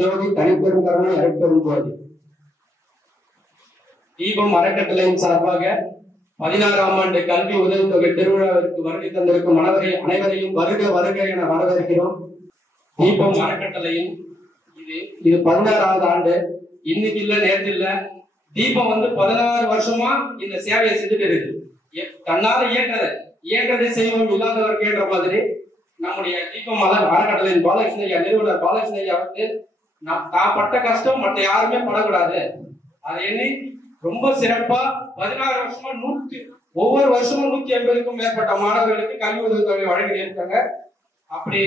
ஜோதி தனிப்பெரும் கருணை அருட்பெரும் ஜோதி. தீபம் அறக்கட்டளையின் சார்பாக 16ஆம் ஆண்டு கல்வி உதவித்தொகை திருவிழாவிற்கு வருகை தந்திருக்கும் அனைவரையும் வருக வருக என வரவேற்கிறோம். தீபம் அறக்கட்டளையின் இது 16வது ஆண்டு. இன்னைக்கு இல்ல, நேற்று இல்ல. தீபம் 16 வருஷமா இந்த சேவையை செஞ்சுட்டு இருக்கு. தன்னால இயன்றதை செய்வோம் இல்லாதவர் கேட்ட மாதிரி நம்முடைய தீபம் அறக்கட்டளையின் பாலகிருஷ்ண ஐயா நிறுவனர் பாலகிருஷ்ண ஐயா நான் பட்ட கஷ்டம் மற்ற யாருமே படக்கூடாது, அதை எண்ணி ரொம்ப சிறப்பா 16 வருஷமா ஒவ்வொரு வருஷமும் 180க்கும் மேற்பட்ட மாணவர்களுக்கு கல்வி உதவித்தொகை வழங்கி இருக்காங்க. அப்படி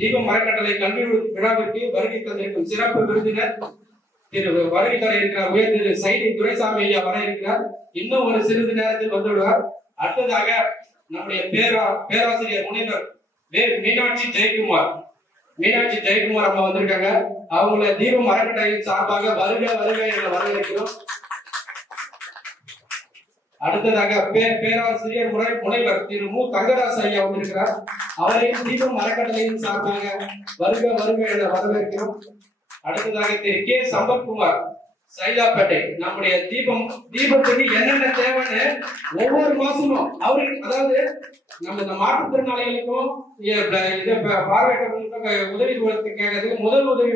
தீபம் அறக்கட்டளை கல்வி விழாவிற்கு வருகை தந்திருக்கும் சிறப்பு விருந்தினர் வருகை தர இருக்கிறார் உயர் திரு சைடி துரைசாமி ஐயா வர இருக்கிறார். இன்னும் ஒரு சிறிது நேரத்தில் வந்துவிடுவார். அடுத்ததாக நம்முடைய பேராசிரியர் முனைவர் மீனாட்சி ஜெயக்குமார் அம்மா வந்திருக்காங்க. அவங்கள தீபம் அறக்கட்டளையின் சார்பாக வருக வருக என வரவேற்கிறோம். அடுத்ததாக பேராசிரியர் முனைவர் திரு மு தங்கராசு ஐயா வந்திருக்கிறார். அவரையும் தீபம் அறக்கட்டளையின் சார்பாக வருக வருக என வரவேற்கிறோம். அடுத்ததாக திரு கே சம்பத்குமார் சைதாப்பேட்டை நம்முடைய தீபத்துக்கு என்னென்ன தேவைன்னு ஒவ்வொரு மாசமும் அவருக்கு, அதாவது நம்ம இந்த மாற்றுத்திறனாளிகளுக்கும் பார்வையற்றவர்களுக்கும் உதவி கேட்கறதுக்கு முதல் உதவி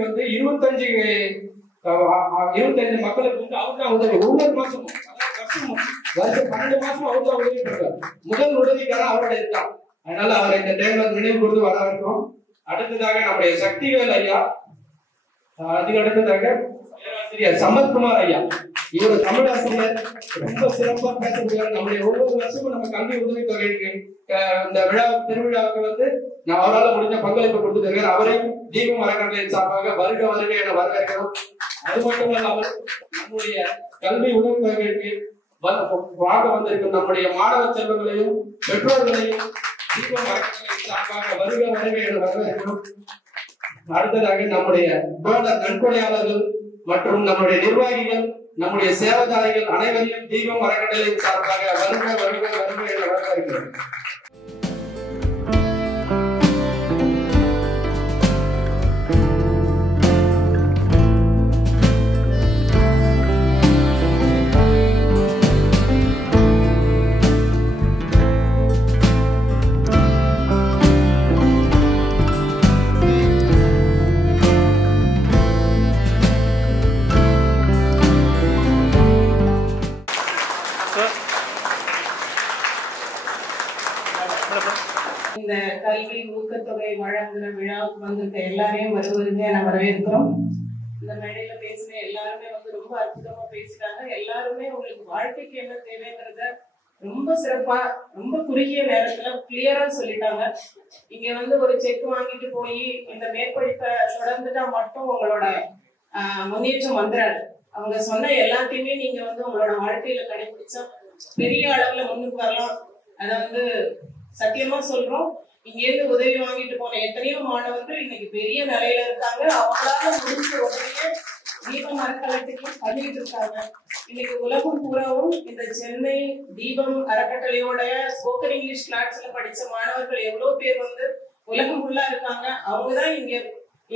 25 மக்களுக்கு அவர் தான் உதவி. ஒவ்வொரு மாசமும் வருஷம் 12 மாசமும் அவர் தான் உதவி பண்றாரு. முதல் உதவிக்காரன் அவரோட இருக்கான். அதனால அவரை இந்த டைம்ல நினைவு கொடுத்து வரவேற்கிறோம். அடுத்ததாக நம்முடைய சக்திவேல் ஐயா, அதுக்கு அடுத்ததாக பேராசிரியர் சம்பத்குமார் ஐயா, இவர் தமிழாசிரியர், ரொம்ப சிறப்பா பேசுகிறார். நம்முடைய ஒவ்வொரு வருஷமும் நம்ம கல்வி உதவித்தொகைக்கு இந்த திருவிழாவுக்கு அவரால் முடிஞ்ச பங்களிப்பு கொடுத்துருக்கார். அவரையும் தீபம் அறக்கட்டளையின் சார்பாக வருக வருக என வரவேற்கிறோம். அது மட்டும் இல்லாமல் நம்முடைய கல்வி உதவித்தொகைக்கு வாங்க வந்திருக்கும் நம்முடைய மாணவ செல்வங்களையும் பெற்றோர்களையும் தீபம் அறக்கட்டளையின் சார்பாக வருக வருக என வரவேற்கிறோம். அடுத்ததாக நம்முடைய நன்கொடையாளர்கள் மற்றும் நம்முடைய நிர்வாகிகள், நம்முடைய சேவைதாரிகள் அனைவரையும் தீபம் அறக்கட்டளையின் சார்பாக வருக வருக வருக என வரவேற்கிறோம். இந்த கல்வி ஊக்கத்தொகை வழங்குற விழாவுக்கு வந்திருக்க எல்லாரையும் வருவருங்க நான் வரவேற்கிறோம். இந்த மேடையில பேசின எல்லாருமே ரொம்ப அற்புதமா பேசுறாங்க. எல்லாருமே உங்களுக்கு வாழ்க்கைக்கு என்ன தேவைங்கிறத ரொம்ப சிறப்பா ரொம்ப குறுகிய நேரத்துல கிளியரா சொல்லிட்டாங்க. இங்க வந்து ஒரு செக் வாங்கிட்டு போய் இந்த மேற்படிப்பை தொடர்ந்துட்டா மட்டும் உங்களோட முன்னேற்றம் வந்துடாது. அவங்க சொன்ன எல்லாத்தையுமே நீங்க வந்து உங்களோட வாழ்க்கையில கடைபிடிச்சா பெரிய அளவுல முன்னுக்கு வரலாம். அதை வந்து சத்தியமா சொல்றோம். இங்க இருந்து உதவி வாங்கிட்டு போன எத்தனையோ மாணவர்கள் இன்னைக்கு பெரிய நிலையில இருக்காங்க. அவங்களால முடிஞ்ச உதவியை தீபம் அறக்கட்டளைக்கு பண்ணிட்டு இருக்காங்க. இன்னைக்கு உலகம் பூராவும் இந்த சென்னை தீபம் அறக்கட்டளையோட ஸ்போக்கன் இங்கிலீஷ் கிளாஸ்ல படிச்ச மாணவர்கள் எவ்வளவு பேர் வந்து உலகம் ஃபுல்லா இருக்காங்க. அவங்கதான் இங்க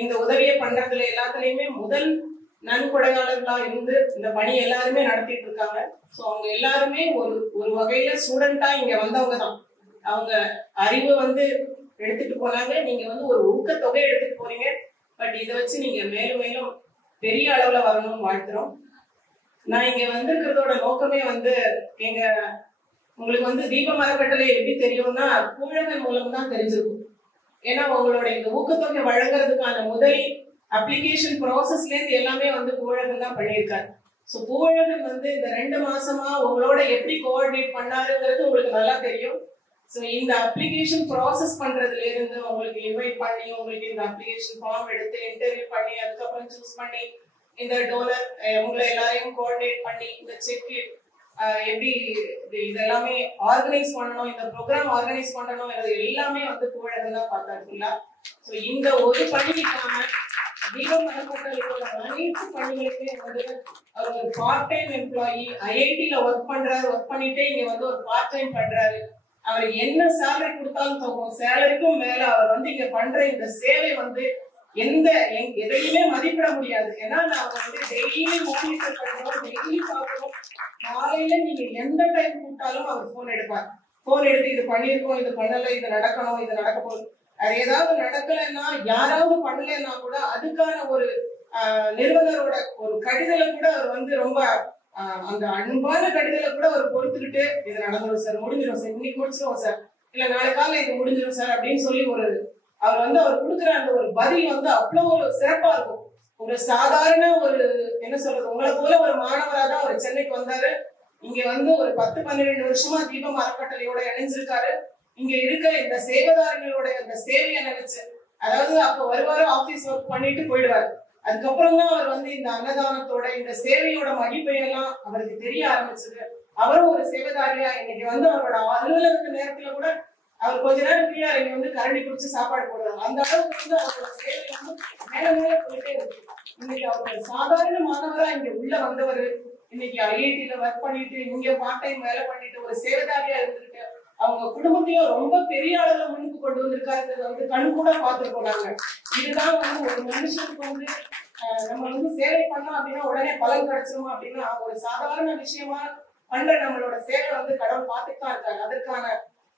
இந்த உதவியை பண்றதுல எல்லாத்துலயுமே முதல் நன்கொடையாளர்களா இருந்து இந்த பணி எல்லாருமே நடத்திட்டு இருக்காங்க. சோ அவங்க எல்லாருமே ஒரு வகையில ஸ்டூடெண்டா இங்க வந்தவங்க தான். அவங்க அறிவு வந்து எடுத்துட்டு போனாங்க. நீங்க வந்து ஒரு ஊக்கத்தொகை எடுத்துட்டு போறீங்க. பட் இதை வச்சு நீங்க மேலும் மேலும் பெரிய அளவுல வரணும்னு வாழ்த்துறோம். நான் இங்க வந்திருக்கிறதோட நோக்கமே வந்து உங்களுக்கு வந்து தீபம் அறக்கட்டளை எப்படி தெரியும்னா கூழகன் மூலம் தான் தெரிஞ்சிருக்கும். ஏன்னா உங்களோட இந்த ஊக்கத்தொகை வழங்குறதுக்கான முதல் அப்ளிகேஷன் ப்ராசஸ்ல இருந்து எல்லாமே வந்து கூழகன் தான் பண்ணியிருக்காரு. ஸோ கூழகன் வந்து இந்த 2 மாசமா உங்களோட எப்படி கோஆர்டினேட் பண்ணாருங்கிறது உங்களுக்கு நல்லா தெரியும். ஸோ இந்த அப்ளிகேஷன் ப்ராசஸ் பண்றதுல இருந்து உங்களுக்கு இன்வைட் பண்ணி உங்களுக்கு இந்த அப்ளிகேஷன் ஃபார்ம் எடுத்து இன்டர்வியூ பண்ணி அதுக்கப்புறம் சூஸ் பண்ணி இந்த டோனர் உங்களை எல்லாரையும் கோஆர்டினேட் பண்ணி இந்த செக் எப்படி இதெல்லாமே ஆர்கனைஸ் பண்ணணும், இந்த ப்ரோக்ராம் ஆர்கனைஸ் பண்ணணும், இது எல்லாமே வந்து கூழகன் தான் பார்த்தாருங்களா. ஸோ இந்த ஒரு பணிக்கான தீபம் அறக்கட்டளையோட அனைத்து பணிகளுமே வந்து அவர் ஒரு பார்ட் டைம் எம்ப்ளாயி ஐஐடில ஒர்க் பண்ணிட்டே இங்க வந்து ஒரு பார்ட் டைம் பண்றாரு. அவர் என்ன சேலரி கொடுத்தாலும் தகும், சேலரிக்கும் மேல அவர் வந்து இங்க பண்ற இந்த சேவை வந்து எதையுமே மதிப்பிட முடியாது. ஏன்னா நாங்க வந்து டெய்லி மானிட்டர் பண்றோம், டெய்லி பார்க்கணும். காலையில நீங்க எந்த டைம் கூப்பிட்டாலும் அவர் போன் எடுப்பார். போன் எடுத்து இது பண்ணிருக்கோம், இது பண்ணல, இது நடக்கணும், இது நடக்க போகுது. அது ஏதாவது நடக்கலைன்னா யாராவது பண்ணலன்னா கூட அதுக்கான ஒரு நிறுவனரோட ஒரு கடிதலை கூட அவர் வந்து ரொம்ப அந்த அன்பான கடிதலை கூட அவர் பொறுத்துக்கிட்டு இது நடந்துடும் சார், முடிஞ்சிடும் சார், இன்னைக்கு முடிச்சிடும் சார், இல்ல நாளைக்காக இது முடிஞ்சிடும் சார் அப்படின்னு சொல்லி அவர் வந்து அவர் கொடுக்குற அந்த ஒரு பதில் வந்து அவ்வளவு ஒரு சிறப்பா இருக்கும். ஒரு சாதாரண ஒரு என்ன சொல்றது, உங்களை போல ஒரு மாணவரா தான் அவர் சென்னைக்கு வந்தாரு. இங்க வந்து ஒரு 10-12 வருஷமா தீபம் அறக்கட்டளையோட இணைஞ்சிருக்காரு. இங்க இருக்க இந்த சேவைதாரங்களோட அந்த சேவையை நினைச்சு, அதாவது அப்ப வருவாரு, ஆபீஸ் ஒர்க் பண்ணிட்டு போயிடுவாரு. அதுக்கப்புறம் தான் அவர் வந்து இந்த அன்னதானத்தோட இந்த சேவையோட மதிப்பையெல்லாம் அவருக்கு தெரிய ஆரம்பிச்சது. அவரும் ஒரு சேவைதாரியா இன்னைக்கு வந்து அவரோட அலுவலகத்து நேரத்துல கூட அவர் கொஞ்ச நேரம் கீழே இங்க வந்து கரண்டி குடிச்சு சாப்பாடு போடுறாங்க. அந்த அளவுக்கு வந்து அவரோட சேவை வந்து மேல மேல போயிட்டே இருக்கு. இன்னைக்கு அவர் சாதாரண மாணவரா இங்க உள்ள வந்தவர் இன்னைக்கு ஐஐடில ஒர்க் பண்ணிட்டு இங்க பார்ட் டைம் வேலை பண்ணிட்டு ஒரு சேவைதாரியா இருந்துட்டு அவங்க குடும்பத்தையும் ரொம்ப பெரிய அளவுல முன்னுக்கு கொண்டு வந்திருக்காரு. வந்து கண் கூட பார்த்துருக்கோம் நாங்க. இதுதான் வந்து ஒரு மனுஷனுக்கு வந்து நம்ம வந்து சேவை பண்ணோம் அப்படின்னா உடனே பலன் கிடைச்சிருமா அப்படின்னா ஒரு சாதாரண விஷயமா பண்ற நம்மளோட சேவை வந்து கடவுள் பார்த்துட்டு தான் இருக்காங்க. அதற்கான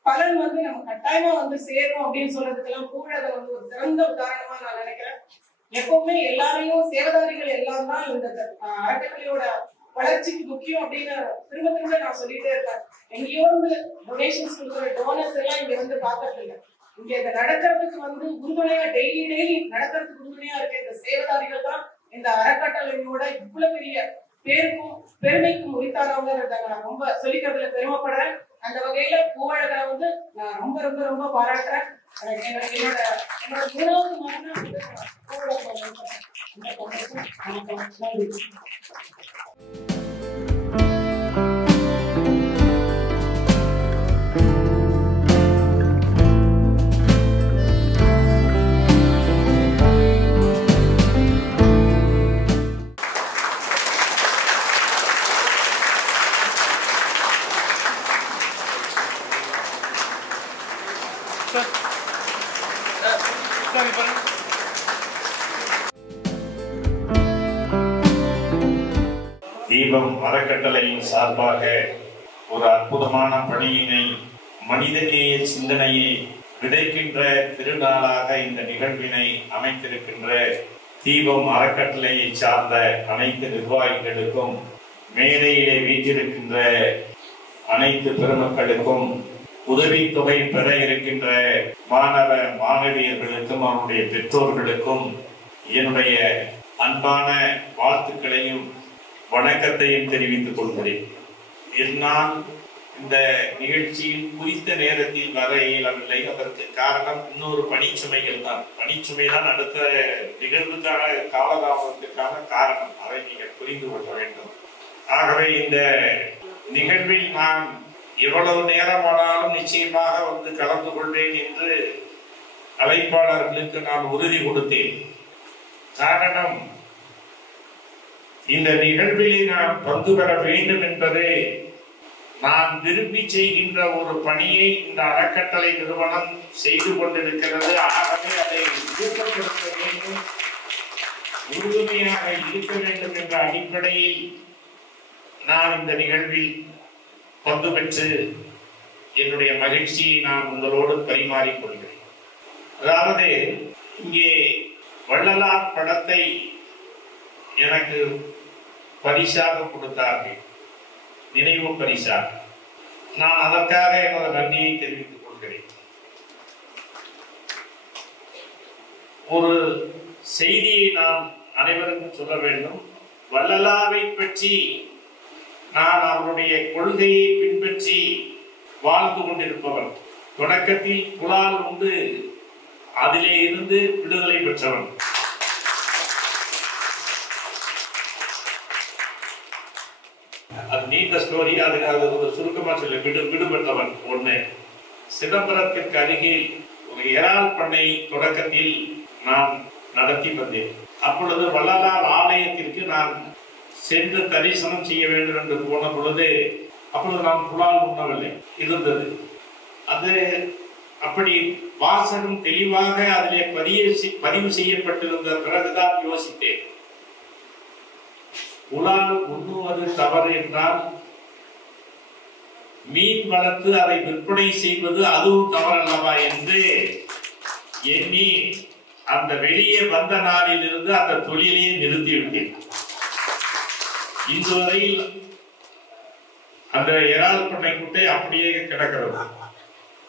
பலன் வந்து நம்ம கட்டாயமா வந்து சேரும் அப்படின்னு சொல்றதுக்கெல்லாம் கூழகன் வந்து ஒரு சிறந்த உதாரணமா நான் நினைக்கிறேன். எப்பவுமே எல்லாரையும் சேவைதாரிகள் எல்லாம் தான் இந்த அறக்கட்டளையோட வளர்ச்சிக்கு முக்கியம் அப்படின்னு திரும்ப திரும்ப நான் சொல்லிட்டே இருக்கேன். எங்கேயோ வந்து டொனேஷன்ஸ் கொடுக்குற டோனர்ஸ் எல்லாம் இங்க வந்து பாக்குறது இல்லை. இங்க இதை நடக்கிறதுக்கு வந்து உறுதுணையா டெய்லி நடக்கிறதுக்கு உறுதுணையா இருக்க இந்த சேவைதாரிகள் தான் இந்த அறக்கட்டளையோட இவ்வளவு பெரிய பேருக்கும் பெருமைக்கும் உரித்தானவங்கிறத நான் ரொம்ப சொல்லிக்கிறதுல பெருமைப்படுறேன். அந்த வகையில பூவழகரை வந்து நான் ரொம்ப ரொம்ப ரொம்ப பாராட்டுறேன். என்னோட 3வது மரணம் தீபம் அறக்கட்டளையின் சார்பாக ஒரு அற்புதமான பணியினை மனிதநேய சிந்தனையை விதைக்கின்ற திருநாளாக இந்த நிகழ்வினை அமைத்திருக்கின்ற தீபம் அறக்கட்டளையை சார்ந்த அனைத்து நிர்வாகிகளுக்கும் மேடையிலே வீற்றிருக்கின்ற அனைத்து பெருமக்களுக்கும் உதவித்தொகை பெற இருக்கின்ற மாணவ மாணவியர்களுக்கும் அவருடைய பெற்றோர்களுக்கும் என்னுடைய அன்பான வாழ்த்துக்களையும் வணக்கத்தையும் தெரிவித்துக் கொள்கிறேன். என்னால் இந்த நிகழ்ச்சியில் குறித்த நேரத்தில் வர இயலவில்லை. அதற்கு காரணம் இன்னொரு பணிச்சுமைகள் தான். பணிச்சுமை தான் அடுத்த நிகழ்வுக்கான காலதாமதத்துக்கான காரணம். அதை நீங்கள் புரிந்து கொள்ள வேண்டும். ஆகவே இந்த நிகழ்வில் நான் எவ்வளவு நேரமானாலும் நிச்சயமாக வந்து கலந்து கொள்வேன் என்று அழைப்பாளர்களுக்கு நான் உறுதி கொடுத்தேன். காரணம், இந்த நிகழ்விலே நான் பங்கு பெற வேண்டும் என்பதே நான் விரும்பி செய்கின்ற ஒரு பணியை இந்த அறக்கட்டளை நிறுவனம் செய்து கொண்டிருக்கிறது. ஆகவே அதை ஊக்கப்படுத்த வேண்டும், உறுதுணையாக இருக்க வேண்டும் என்ற அடிப்படையில் நான் இந்த நிகழ்வில் பங்கு பெற்று என்னுடைய மகிழ்ச்சியை நான் உங்களோடு பரிமாறிக்கொள்கிறேன். அதாவது இங்கே வள்ளலார் படத்தை எனக்கு பரிசாக கொடுத்தார்கள், நினைவு பரிசாக. நான் அதற்காக எனது நன்றியை தெரிவித்துக் கொள்கிறேன். ஒரு செய்தியை நான் அனைவருக்கும் சொல்ல வேண்டும். வள்ளலாரை பற்றி நான் அவருடைய கொள்கையை பின்பற்றி வாழ்ந்து கொண்டிருப்பவன். தொடக்கத்தில் புலால் உண்டு அதிலே இருந்து விடுதலை பெற்றவன். அது நீண்ட ஸ்டோரி. அது ஒரு சுருக்கமா சொல்ல விடுபட்டவன் ஒண்ணு. சிதம்பரத்திற்கு அருகில் ஒரு இறால் பண்ணை தொடக்கத்தில் நான் நடத்தி வந்தேன். அப்பொழுது வள்ளலார் ஆலயத்திற்கு நான் சென்று தரிசனம் செய்ய வேண்டும் என்று போன பொழுது அப்பொழுது நான் புலால் உண்ணவில்லை இருந்தது. அது அப்படி வாசகம் தெளிவாக அதிலே பதிவு செய்யப்பட்டிருந்த பிறகுதான் யோசித்தேன், புலால் உண்ணுவது தவறு என்றால் மீன் வளர்த்து அதை விற்பனை செய்வது அதுவும் தவறு அல்லவா என்று எண்ணி அந்த வெளியே வந்த நாளில் இருந்து அந்த தொழிலையே நிறுத்திவிட்டேன். இன்று வரையில் அந்த இறால் பண்ணை குட்டை அப்படியே கிடக்கிறது.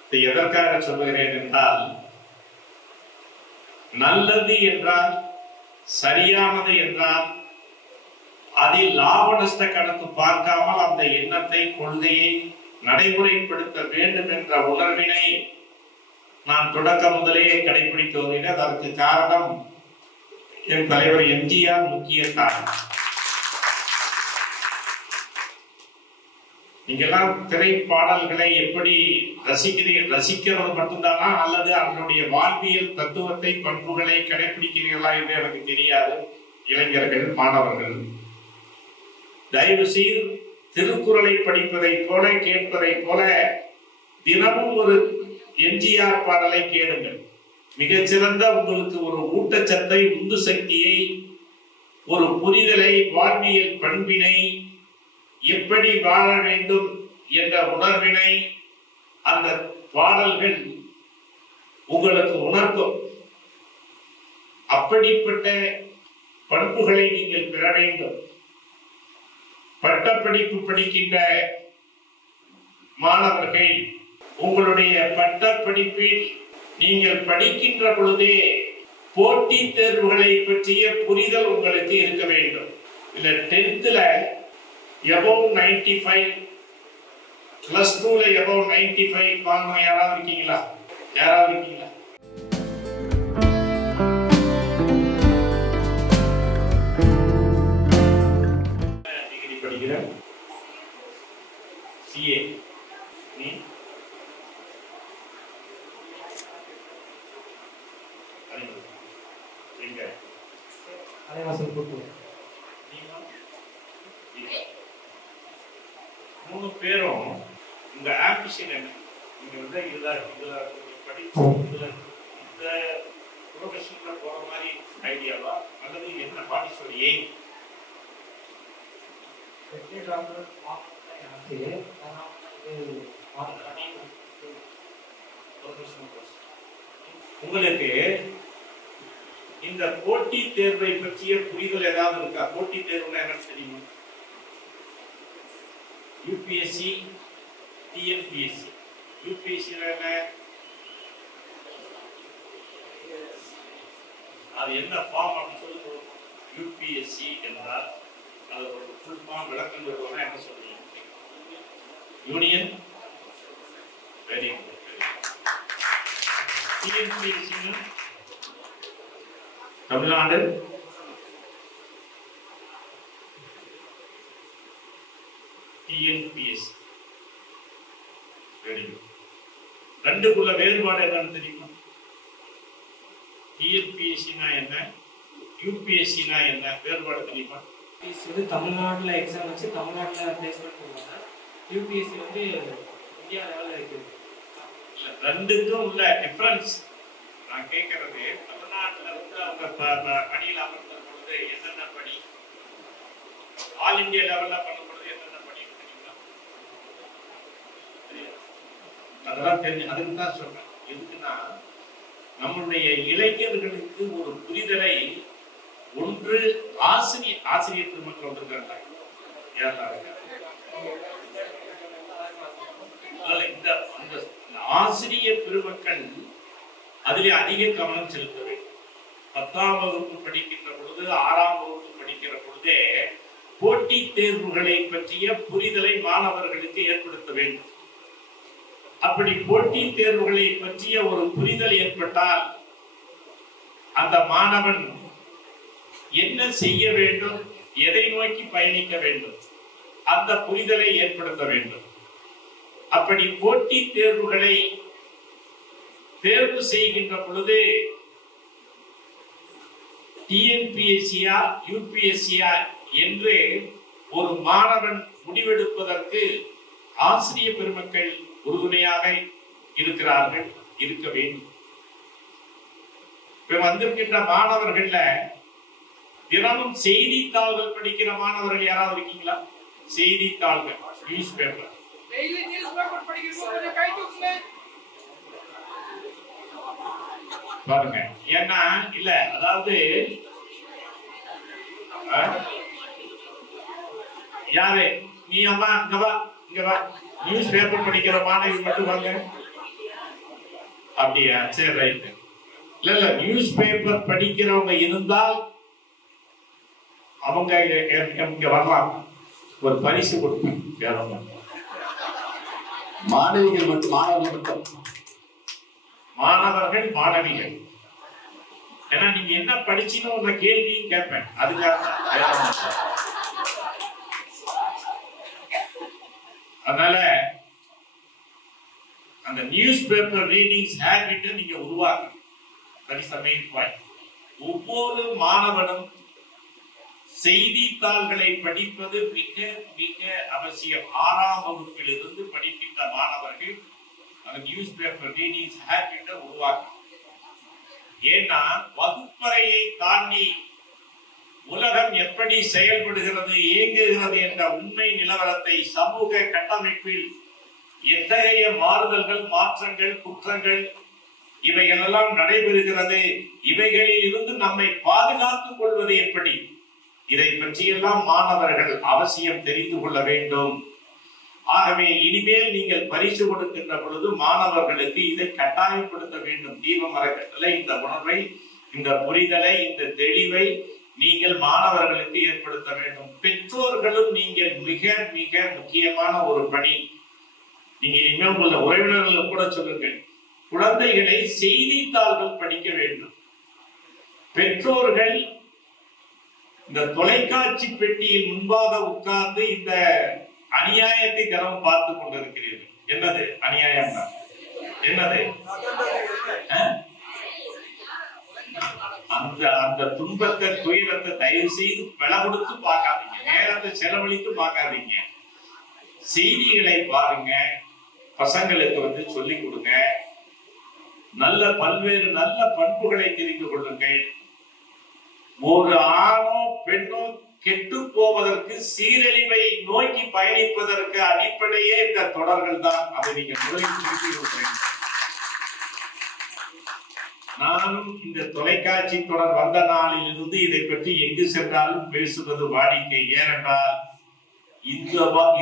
இதை எதற்காக சொல்லுகிறேன் என்றால், நல்லது என்றால், சரியானது என்றால் அதில் லாப நஷ்ட கணக்கு பார்க்காமல் அந்த எண்ணத்தை, கொள்கையை நடைமுறைப்படுத்த வேண்டும் என்ற உணர்வினை நான் தொடக்க முதலே கடைபிடித்து வந்தேன். அதற்கு காரணம் என் தலைவர் எம்ஜிஆர் முக்கிய காரணம். நீங்கெல்லாம் திரைப்பாடல்களை எப்படி ரசிக்கிறது மட்டும்தானா அல்லது அதனுடைய வாழ்வியல் தத்துவத்தை, பண்புகளை கடைபிடிக்கிறீர்களா என்று எனக்கு தெரியாது. இளைஞர்கள், மாணவர்கள், தயவு செய்து திருக்குறளை படிப்பதை போல, கேட்பதை போல தினமும் ஒரு எம்ஜிஆர் பாடலை கேளுங்கள். மிகச்சிறந்த உங்களுக்கு ஒரு ஊட்டச்சத்தை, உந்து சக்தியை, ஒரு புரிதலை, வாழ்வியல் பண்பினை, எப்படி வாழ வேண்டும் என்ற உணர்வினை அந்த பாடல்கள் உங்களுக்கு உணர்த்தும். அப்படிப்பட்ட பண்புகளை நீங்கள் பெற வேண்டும். பட்டப்படிப்பு படிக்கின்ற மாணவர்கள், உங்களுடைய பட்டப்படிப்பில் நீங்கள் படிக்கின்ற பொழுதே போட்டித் தேர்வுகளை பற்றிய புரிதல் உங்களுக்கு இருக்க வேண்டும். இல்ல 10th above 95, plus 2 above 95 வாங்க. யாராவது இருக்கீங்களா? டிகிரி படிக்கிற CA நீ அலைவாசல் கூட்டு 3 பேரும் உங்க ஆம்பிஷன் என்ன? நீங்க வந்து இதுல படிச்சு இந்த ப்ரொஃபஷன்ல போற மாதிரி ஐடியாவா அல்லது என்ன பாண்டிச்சேரி உங்களுக்கு இந்த போட்டி தேர்வை பற்றிய புரிதல் ஏதாவது இருக்கா? போட்டி தேர்வுனா என்ன தெரியுமா? UPSC, TNPSC. யூபிஎஸ்சி அது என்ன ஃபார்ம் அப்படின்னு சொல்லி யூபிஎஸ்சி என்றால் அது ஒரு ஃபுல் ஃபார்ம் விளக்கம் சொல்லுவாங்க. என்ன சொல்றீங்க? Union very good. TNPSC Tamil Nadu TNPSC very good. ரெண்டுக்குள்ள வேறுபாடு என்னன்னு தெரியுமா? TNPSC என்ன, UPSC என்ன, வேறுபாடு தெரியுமா? வந்து தமிழ்நாட்டில் எக்ஸாம் வச்சு தமிழ்நாட்டில் பிளேஸ்மெண்ட் பண்ணுவாங்க. UPSC வந்து இந்தியா லெவலில் இருக்குது. ரெண்டுக்கும் உள்ள டிஃபரன்ஸ் நான் கேட்கறது, தமிழ்நாட்டில் வந்து அவங்க பணியில் அமர்ந்த பொழுது என்னென்ன பணி, ஆல் இந்தியா லெவலில் பண்ணும்பொழுது என்னென்ன பணி தெரியுமா? அதெல்லாம் தெரிஞ்சு அதுக்கு தான் சொல்றேன். எதுக்குன்னா நம்மளுடைய இளைஞர்களுக்கு ஒரு புரிதலை ஒன்று ஆசிரியர் பெருமக்கள் வந்திருக்காங்க. இந்த ஆசிரியர் பெருமக்கள் அதிலே அதிக கவனம் செலுத்த வேண்டும். 10ஆம் வகுப்பு படிக்கின்ற பொழுது, 6ஆம் வகுப்பு படிக்கிற பொழுதே போட்டித் தேர்வுகளை பற்றிய புரிதலை மாணவர்களுக்கு ஏற்படுத்த வேண்டும். அப்படி போட்டித் தேர்வுகளை பற்றிய ஒரு புரிதல் ஏற்பட்டால் அந்த மாணவன் என்ன செய்ய வேண்டும், எதை நோக்கி பயணிக்க வேண்டும், அந்த புரிதலை ஏற்படுத்த வேண்டும். அப்படி போட்டித் தேர்வுகளை தேர்வு செய்கின்ற பொழுது TNPSC-யா UPSC-யா என்று ஒரு மாணவன் முடிவெடுப்பதற்கு ஆசிரியர் பெருமக்கள் உறுதுணையாக இருக்கிறார்கள், இருக்க வேண்டும். இப்ப வந்திருக்கின்ற மாணவர்கள்ல தினமும் செய்தித்தாள்கள் படிக்கிற மாணவர்கள் யாராவது இருக்கீங்களா? செய்தித்தாள்கள், நியூஸ் பேப்பர் பாருங்க. ஏன்னா இல்ல, அதாவது யாரு நீ அம்மா இங்க வா, இங்க வா, நியூஸ் பேப்பர் படிக்கிற மாணவி மட்டும் வாங்க. அப்படியா? சரி, ரைட். இல்ல நியூஸ் பேப்பர் படிக்கிறவங்க இருந்தால் அவங்க இங்க வரலாம், ஒரு பரிசு கொடுப்பேன். மாணவிகள் மட்டும், மாணவர்கள் மட்டும், மாணவர்கள் மாணவிகள். ஏன்னா நீங்க என்ன படிச்சீன்னு உங்க கேள்வியும் கேட்பேன், அதுக்காக. அதனால அந்த நியூஸ் பேப்பர் ரீடிங்ஸ் ஹேபிட்டை நீங்க உருவாக்கணும். ஒவ்வொரு மாணவனும் செய்தித்தாள்களை படிப்பது மிக மிக அவசியம். 6ஆம் வகுப்பில் இருந்து படிக்கின்ற மாணவர்கள் அந்த நியூஸ் பேப்பர் ரீடிங்ஸ் ஹேபிட்டை உருவாக்கணும். ஏன்னா வகுப்பறையை தாண்டி உலகம் எப்படி செயல்படுகிறது, இயங்குகிறது என்ற உண்மை நிலவரத்தை, சமூக கட்டமைப்பில் எத்தகைய மாறுதல்கள், மாற்றங்கள், குற்றங்கள் இவைகளெல்லாம் நடைபெறுகிறது, இவைகளில் இருந்து நம்மை பாதுகாத்துக் கொள்வது எப்படி, இதை பற்றியெல்லாம் மாணவர்கள் அவசியம் தெரிந்து கொள்ள வேண்டும். ஆகவே இனிமேல் நீங்கள் பரிசு கொடுக்கின்ற பொழுது மாணவர்களுக்கு இதை கட்டாயப்படுத்த வேண்டும். தீபம் அறக்கட்டளை இந்த உணர்வை, இந்த புரிதலை, இந்த தெளிவை நீங்கள் மாணவர்களுக்கு ஏற்படுத்த வேண்டும். பெற்றோர்களும் நீங்கள் மிக மிக முக்கியமான ஒரு பணி. நீங்க இனிமேல் உள்ள உறவினர்கள் கூட சொல்லுங்கள், குழந்தைகளை செய்தித்தாள்கள் படிக்க வேண்டும். பெற்றோர்கள் இந்த தொலைக்காட்சி பெட்டியில் முன்பாக உட்கார்ந்து இந்த அநியாயத்தை தினம் பார்த்து கொண்டிருக்கிறீர்கள். என்னது அநியாயம்? என்னது? அந்த துன்பத்தை, துயரத்தை தயவு செய்து விலை கொடுத்து பார்க்காதீங்க, நேரத்தை செலவழித்து பார்க்காதீங்க. செய்திகளை பாருங்க, பசங்களுக்கு சொல்லிக் கொடுங்க, நல்ல பல்வேறு நல்ல பண்புகளை தெரிந்து கொள்ளுங்கள். ஒரு ஆணோ பெண்ணோ கெட்டு போவதற்கு, சீரழிவை நோக்கி பயணிப்பதற்கு அடிப்படையே இந்த தொடர்கள் தான். அதை நீங்க முதலில் புரிந்து. நானும் இந்த தொலைக்காட்சி தொடர் வந்த நாளில் இருந்து இதை பற்றி எங்கு சென்றாலும் பேசுவது வாடிக்கை. ஏனென்றால்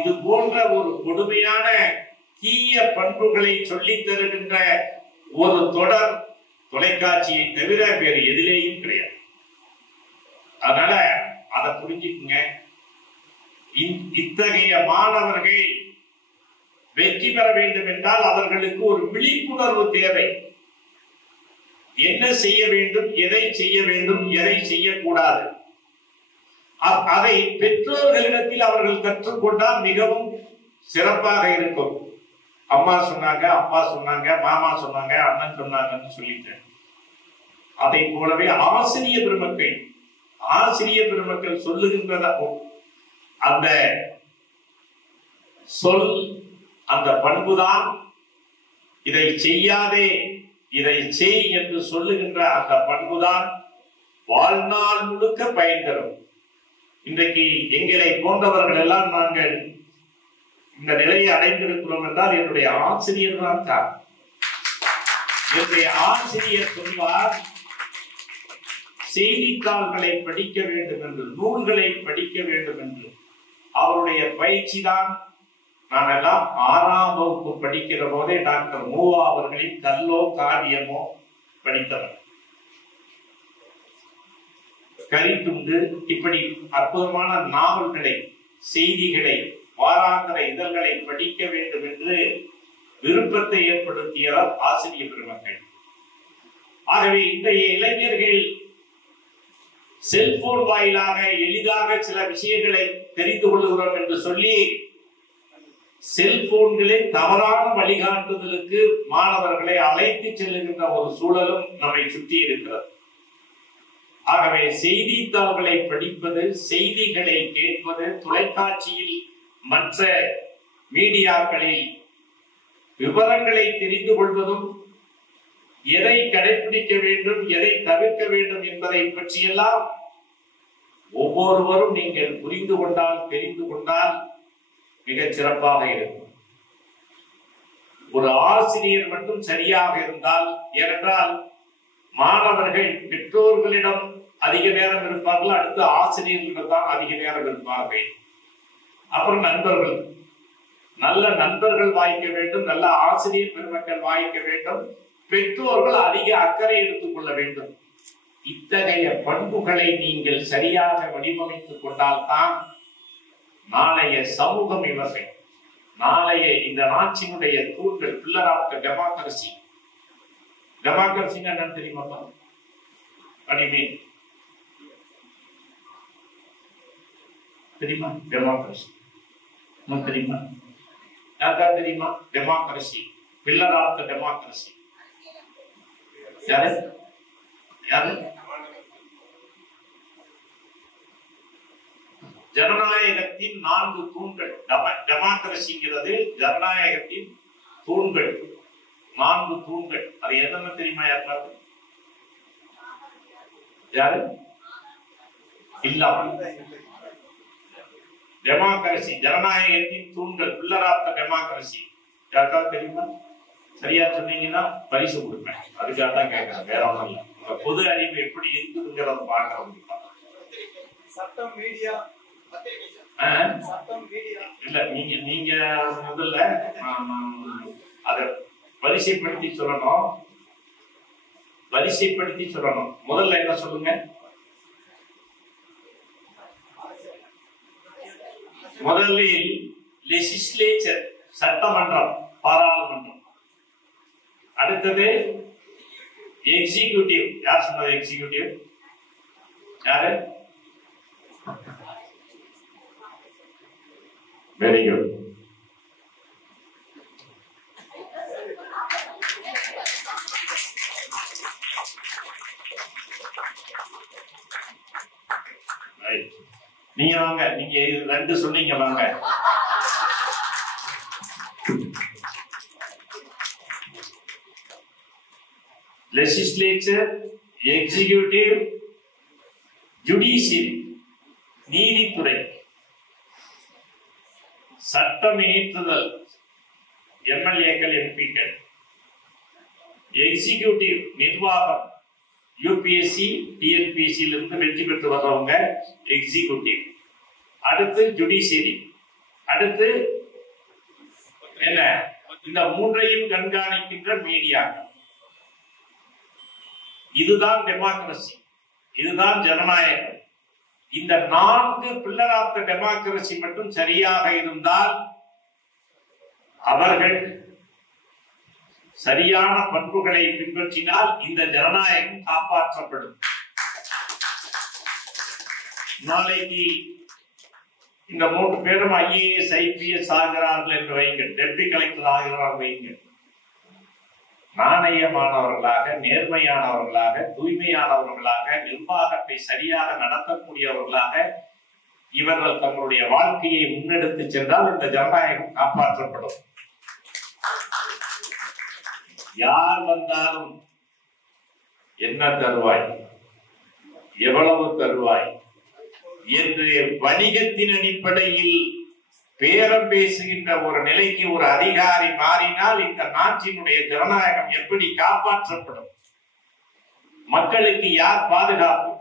இது போன்ற ஒரு கொடுமையான தீய பண்புகளை சொல்லித் தருகின்ற ஒரு தொடர் தொலைக்காட்சியை தவிர வேறு எதிலேயும் கிடையாது. அதனால அதை புரிஞ்சுக்குங்க. இத்தகைய மாணவர்கள் வெற்றி பெற வேண்டும் என்றால் அவர்களுக்கு ஒரு விழிப்புணர்வு தேவை. என்ன செய்ய வேண்டும், எதை செய்ய வேண்டும், எதை செய்யக்கூடாது, அதை பெற்றோர்களிடத்தில் அவர்கள் கற்றுக்கொண்டால் மிகவும் சிறப்பாக இருக்கும். அம்மா சொன்னாங்க, அப்பா சொன்னாங்க, மாமா சொன்னாங்க, அண்ணன் சொன்னாங்கன்னு சொல்லிட்டேன். அதை போலவே ஆசிரிய பெருமக்கள் சொல்லுகின்றத அந்த சொல், அந்த பண்புதான் இதை செய்யாதே இதை செய் என்று சொல்லுகின்ற அந்த பண்புதான் வாழ்நாள் முழுக்க பயன் தரும். இன்றைக்கு எங்களை போன்றவர்கள் எல்லாம் நாங்கள் இந்த நிலையை அடைந்திருக்கிறோம் என்றால் என்னுடைய ஆசிரியர் தான். என்னுடைய ஆசிரியர் சொல்வார், செய்தித்தாள்களை படிக்க வேண்டும் என்று, நூல்களை படிக்க வேண்டும் என்று. அவருடைய பயிற்சி தான். நான் எல்லாம் 6ஆம் வகுப்பு படிக்கிற போதே டாக்டர் மூவா அவர்களின் கல்லோ காவியமோ படித்தவர். கரித்துண்டு இப்படி அற்புதமான நாவல்களை, செய்திகளை, வாராந்திர இதழ்களை படிக்க வேண்டும் என்று விருப்பத்தை ஏற்படுத்தியவர் ஆசிரிய பெருமக்கள். ஆகவே இன்றைய இளைஞர்கள் செல்போன் வாயிலாக எளிதாக சில விஷயங்களை தெரிந்து கொள்கிறோம் என்று சொல்லி செல்போன்களில் தவறான வழிகாட்டுதலுக்கு மாணவர்களை அழைத்து செல்லுகின்ற ஒரு சூழலும் நம்மை சுற்றி இருக்கிறது. ஆகவே செய்தித்தாள்களை படிப்பது, செய்திகளை கேட்பது, தொலைக்காட்சியில் மற்ற மீடியாக்களில் விவரங்களை தெரிந்து கொள்வதும், எதை கடைபிடிக்க வேண்டும், எதை தவிர்க்க வேண்டும் என்பதை பற்றியெல்லாம் ஒவ்வொருவரும் நீங்கள் புரிந்து கொண்டால், தெரிந்து கொண்டால் மிகச் சிறப்பாக இருக்கும். ஒரு ஆசிரியர் மட்டும் சரியாக இருந்தால், ஏனென்றால் மாணவர்கள் பெற்றோர்களிடம் அதிக நேரம் இருப்பார்கள், அடுத்து ஆசிரியர்களிடம் தான் அதிக நேரம் இருப்பார்கள். அப்புறம் நண்பர்கள், நல்ல நண்பர்கள் வாய்க்க வேண்டும், நல்ல ஆசிரியர் பெருமக்கள் வாய்க்க வேண்டும், பெற்றோர்கள் அதிக அக்கறை எடுத்துக் கொள்ள வேண்டும். இத்தகைய பண்புகளை நீங்கள் சரியாக வடிவமைத்துக் கொண்டால்தான் நாளைய சமூகம் இவர்கள், நாளைய இந்த நாட்டினுடைய தூண்கள், பில்லர் ஆஃப் தி டெமோக்ரசி. டெமோக்ரசின்னா என்னன்னு தெரியுமா? தெரியுமா? டெமோக்ரசி தெரியுமா? யாருக்கா தெரியுமா? Democracy, pillar of the democracy யாரு? யாரு? ஜனநாயகத்தின் 4 தூண்கள். டெமோக்ரசிங்கிறது ஜனநாயகத்தின் தூண்கள், 4 தூண்கள். அது என்னன்னு தெரியுமா யாருக்காவது? யாரு? இல்லாம டெமோக்ரசி, ஜனநாயகத்தின் தூண்கள், பில்லர் ஆஃப் தி டெமோக்ரசி. யாருக்காவது தெரியுமா? சரியா சொன்னீங்கன்னா பரிசு கொடுப்பேன். அதுக்காக தான் கேட்கிறேன், வேற ஒன்றும் இல்லை. உங்க பொது அறிவு எப்படி இருக்குதுங்கிறத பார்க்க சட்டம், மீடியா இல்ல. நீங்க முதல்ல அத வரிசைப்படுத்தி சொல்லணும். முதல்ல என்ன சொல்லுங்க? முதலில் லெஜிஸ்லேச்சர், சட்டமன்றம், பாராளுமன்றம். அடுத்தது எக்ஸிகியூட்டிவ். யார் சொன்னது எக்ஸிகியூட்டிவ்? யாரு? Very good. நீங்க வாங்க, நீங்க 2 சொன்னீங்க, வாங்க. லெஜிஸ்லேச்சர், எக்ஸிகியூட்டிவ், ஜுடிஷியரி, நீதித்துறை, சட்டம் இயற்றுதல், எம்எல்ஏக்கள், எம்பிக்கள், எக்ஸிகியூட்டிவ், நிர்வாகம், யூபிஎஸ்சி, டிஎன்பிஎஸ்சி இருந்து வெற்றி பெற்று வர்றவங்க எக்ஸிகியூட்டிவ். அடுத்து ஜுடிஷியரி. அடுத்து என்ன? இந்த 3ஐயும் கண்காணிக்கின்ற மீடியாக்கள். இதுதான் டெமோக்ரசி, இதுதான் ஜனநாயகம். இந்த 4 பில்லர் ஆஃப் தி டெமோக்ரசி மட்டும் சரியாக இருந்தால் அவர்கள் சரியான பண்புகளை பின்பற்றினால் இந்த ஜனநாயகம் காப்பாற்றப்படும். நாளைக்கு இந்த 3 பேரும் IAS IPS ஆகிறார்கள் என்று வைங்கள், டெப்டி கலெக்டர் ஆகிறார்கள் வைங்கள். நாணயமானவர்களாக, நேர்மையானவர்களாக, தூய்மையானவர்களாக, நிர்வாகத்தை சரியாக நடத்தக்கூடியவர்களாக இவர்கள் தங்களுடைய வாழ்க்கையை முன்னெடுத்து சென்றால் இந்த ஜனநாயகம் காப்பாற்றப்படும். யார் வந்தாலும் என்ன தருவாய், எவ்வளவு தருவாய் என்று வணிகத்தின் அடிப்படையில் பேரம் பேசுகின்ற ஒரு நிலைக்கு ஒரு அதிகாரி மாறினால் இந்த நாட்டினுடைய ஜனநாயகம் எப்படி காப்பாற்றப்படும்? மக்களுக்கு யார் பாதுகாப்பு?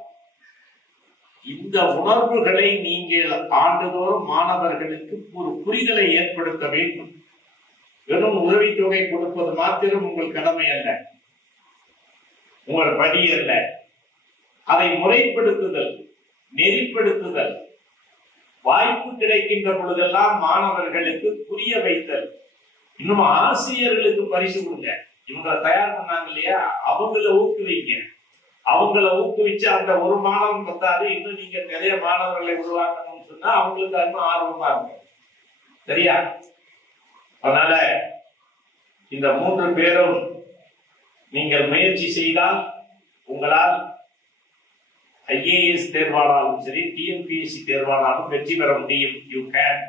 இந்த உணர்வுகளை நீங்கள் ஆண்டுதோறும் மாணவர்களுக்கு ஒரு புரிதலை ஏற்படுத்த வேண்டும். வெறும் உதவித்தொகை கொடுப்பது மாத்திரம் உங்கள் கடமை அல்ல, உங்கள் பணி அல்ல. அதை முறைப்படுத்துதல், நெறிப்படுத்துதல், வாய்ப்பு கிடைக்கின்ற பொழுதெல்லாம் மாணவர்களுக்கு புரிய வைத்தல். இன்னும் ஆசிரியர்களுக்கு பரிசு கொடுங்க. இவங்களை தயார் பண்ணாங்க இல்லையா, அவங்கள ஊக்குவிங்க. அவங்கள ஊக்குவிச்சு அந்த ஒரு மாணவன் பத்தாது, இன்னும் நீங்க நிறைய மாணவர்களை உருவாக்கணும்னு சொன்னா அவங்களுக்கு இன்னும் ஆர்வமா இருக்கும். சரியா? அதனால இந்த 3 பேரும் நீங்கள் முயற்சி செய்தால் உங்களால் IAS தேர்வானாலும் சரி, TNPSC தேர்வானாலும் வெற்றி பெற முடியும். You can.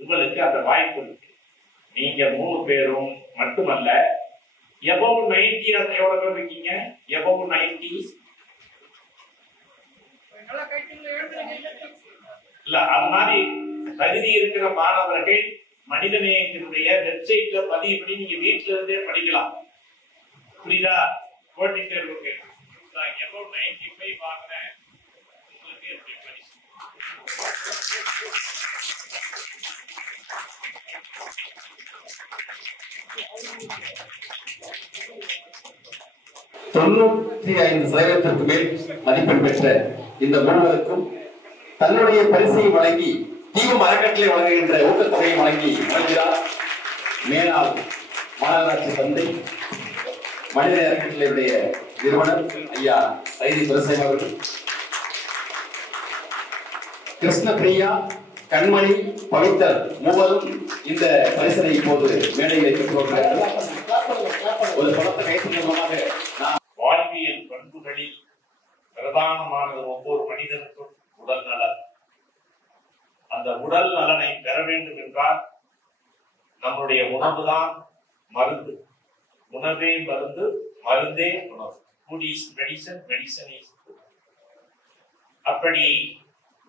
உங்களுக்கு அந்த வாய்ப்பு இருக்கு. நீங்க 3 பேரும் மட்டுமல்ல, above 90 எவ்வளவு பேர் இருக்கீங்க? above 90 இல்ல, அது மாதிரி தகுதி இருக்கிற மாணவர்கள் மனிதநேயத்தினுடைய வெப்சைட்ல பதிவு பண்ணி நீங்க வீட்டுல இருந்தே படிக்கலாம். புரியுதா? போட்டித் தேர்வுக்கு நான் above 95 வாங்கினேன், உங்களுக்கு எப்படி பரிசு? %95 மேல் மதிப்பெண் பெற்ற இந்த மூவருக்கும் தன்னுடைய பரிசை வழங்கி தீபம் அறக்கட்டளை வழங்குகின்ற ஊக்கத்தொகையை வழங்கி வழங்குகிறார் மேலாள் மாநகராட்சி தந்தை மனித அறக்கட்டளையுடைய நிறுவனர் ஐயா சைதி துரைசாமி அவர்கள். கிருஷ்ணபிரியா, கண்மணி, பவித்தர் மூவரும் இந்த பரிசனை இப்போது மேடையில் பெற்றுள்ளார்கள். ஒரு பலத்த கைத்தின் மூலமாக வாழ்வியல் பண்புகளில் பிரதானமானது ஒவ்வொரு மனிதனுக்கும் உடல் நலன். அந்த உடல் நலனை பெற வேண்டும் என்றால் நம்முடைய உணவுதான் மருந்து. உணவே மருந்து, மருந்தே உணவு. Food is medicine, medicine is food. அப்படி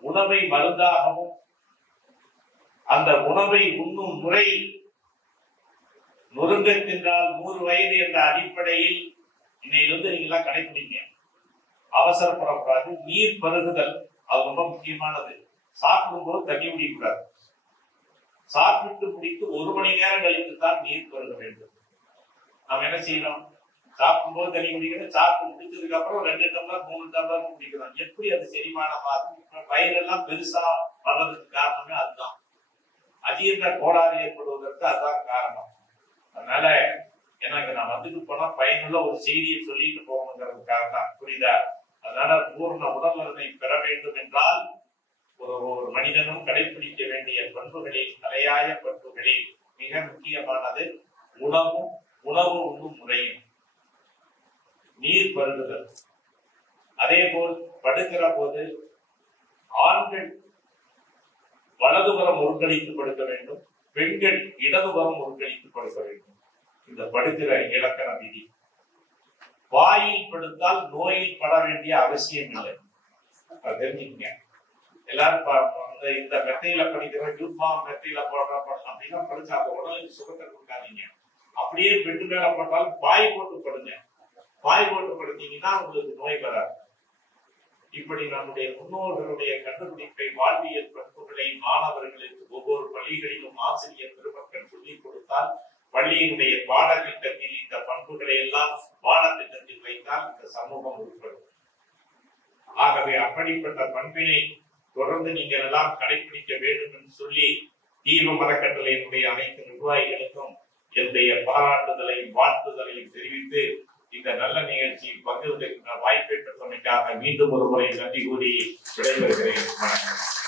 உணவை மருந்தாகவும் அந்த உணவை உண்ணும் முறை நொறுங்க தின்றால் 100 வயது என்ற அடிப்படையில் இன்னையிலிருந்து நீங்க எல்லாம் கடைபிடிங்க. அவசரப்படக்கூடாது. நீர் பருகுதல் அது ரொம்ப முக்கியமானது. சாப்பிடும்போது தண்ணி குடிக்கக்கூடாது. சாப்பிட்டு முடித்து 1 மணி நேரம் கழித்து தான் நீர் பருக வேண்டும். நாம் என்ன செய்யணும்? சாப்பிடும்போது தண்ணி குடிக்கணும். சாப்பிட்டு முடிச்சதுக்கு அப்புறம் 2 டம்ளர் 3 டம்ளர் குடிக்கணும். எப்படி அது செரிமானமாகும்? வயிறெல்லாம் பெருசா வர்றதுக்கு காரணமே அதுதான். அஜீரண கோளாறு ஏற்படுவதற்கு அதுதான் காரணம். அதனால எனக்கு நான் வந்துட்டு போனா பயனுள்ள ஒரு செய்தியை சொல்லிட்டு போகணுங்கிறதுக்காக தான். புரியுதா? அதனால பூர்ண உடல் நலனை பெற வேண்டும் என்றால் ஒரு மனிதனும் கடைபிடிக்க வேண்டிய பண்புகளில், தலையாய பண்புகளில் மிக முக்கியமானது உணவு உண்ணும் முறையும், நீர் பருகுதல். அதே போல் படுக்கிற போது ஆண்கள் வலதுபுறம் ஒருங்கிணைத்து படுக்க வேண்டும், பெண்கள் இடதுபுறம் ஒருங்கிணைத்து படுக்க வேண்டும். இந்த படுக்கிற இலக்கண விதி. வாயில் படுத்தால் நோயில் பட வேண்டிய அவசியம் இல்லை. தெரிஞ்சுக்கங்க. எல்லாரும் இந்த மெத்தையில படிக்கிற யூட்மா மெத்தையில போடுற அப்படின்னா படிச்சா அந்த உடலுக்கு சுகத்தை கொடுக்காதீங்க. அப்படியே பெட்டு மேல போட்டாலும் பாய் போட்டு படுங்க. பாய் போட்டு படுத்தீங்கன்னா உங்களுக்கு நோய் வராது. இப்படி நம்முடைய முன்னோர்களுடைய கண்டுபிடிப்பை, வாழ்வியல் பண்புகளை மாணவர்களுக்கு ஒவ்வொரு பள்ளிகளிலும் ஆசிரியர் பெருமக்கள் சொல்லிக் கொடுத்தால் பள்ளியினுடைய பாடத்திட்டத்தில் இந்த பண்புகளை எல்லாம் பாடத்திட்டத்தில் வைத்தால் இந்த சமூகம் உட்படும். ஆகவே அப்படிப்பட்ட பண்பினை தொடர்ந்து நீங்கள் எல்லாம் கடைபிடிக்க வேண்டும் என்று சொல்லி ஈவ மரக்கட்டளையினுடைய அனைத்து நிர்வாகிகளுக்கும் என்னுடைய பாராட்டுதலையும் வாழ்த்துதலையும் தெரிவித்து இந்த நல்ல நிகழ்ச்சியில் பங்கு வாய்ப்பை பெற்றமைக்காக மீண்டும் ஒரு முறை நன்றி கூறி விடைபெறுகிறேன். வணக்கம்.